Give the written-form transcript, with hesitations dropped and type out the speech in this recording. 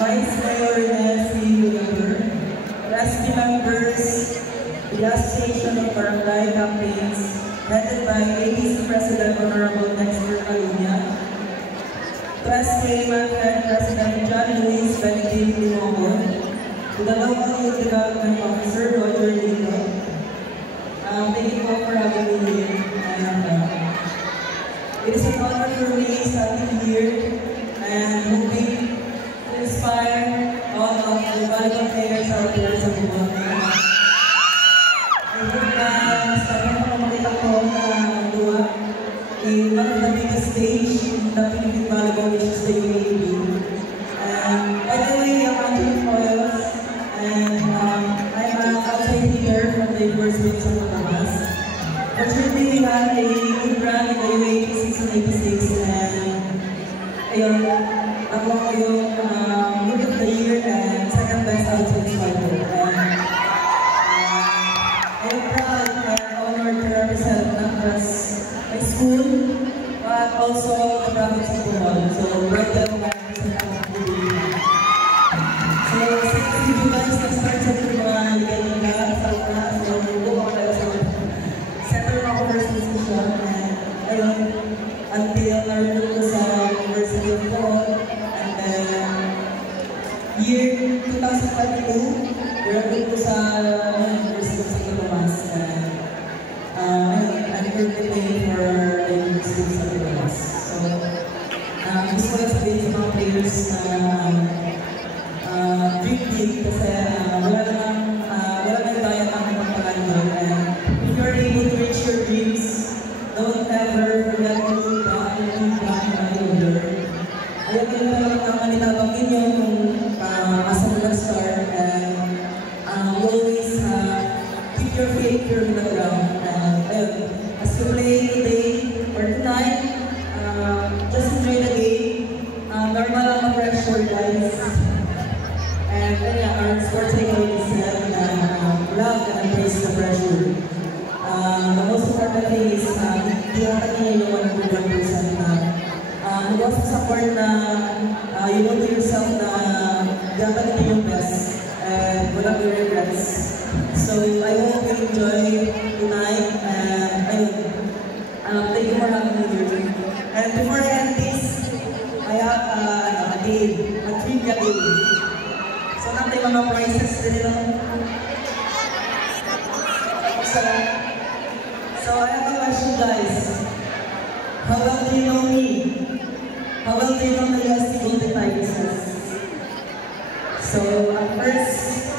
Vice Mayor Nancy Lugaber, trustee members, the Association of Barangay Campaigns, headed by ABC President Honorable Dexter Calunya, Trustee and President John Luis Benedict Limongo, to the Local Youth Development Officer Roger Lito. Thank you all for having me here. And, it is an honor for me standing here and hoping to inspire all of the volleyball players out there sa buwan. I hope na sa pagmamamakita ko na magduwa in one of the biggest stage in the Philippine volleyball, which is the UAAP. By the way, I'm Anthony Foyos, and I'm an outside hitter from the University of Santo Tomas. Fortunately, we had a good run in the UAAP season 86, and ayun, ako yung Youth of the Year and second best outside swiper. I'm proud and honored to represent not just my school, but also the province of Bohol. So, welcome back to the country. So, since you guys na-start sa mga liga-liga sa class, so, buko ako tayo sa center ng first position, and ayun, until naroon ko sa University of Bohol, and then year 2022, naroon ko sa University of Santo Tomas, and I'm currently playing for the University of Santo Tomas. So, gusto ko lang sabihin sa mga players na dream big kasi wala nang daya ang pagpapagalan doon. And if you're able to reach your dreams, don't ever forget to look back and older. Ayaw ko lang ang manitabang ninyo kung asa mo nag-start, and you always keep your faith firm in the ground. And as you play today or tonight, just enjoy the game. Normal lang ma-pressure, guys. And our sports psychologist said na love and embrace the pressure. The most important thing is tinatag niyo yung 100% na mag-was support na you know to yourself na dapat ito yung best and walang regrets. So I hope you enjoy tonight, and ayun, thank you for having me here. And before I end this, I have a game, a trivia game. So natin mga prizes din ito. So I have a question, guys. How well do you know me? How well do you know the UST Golden Tigresses? So at first,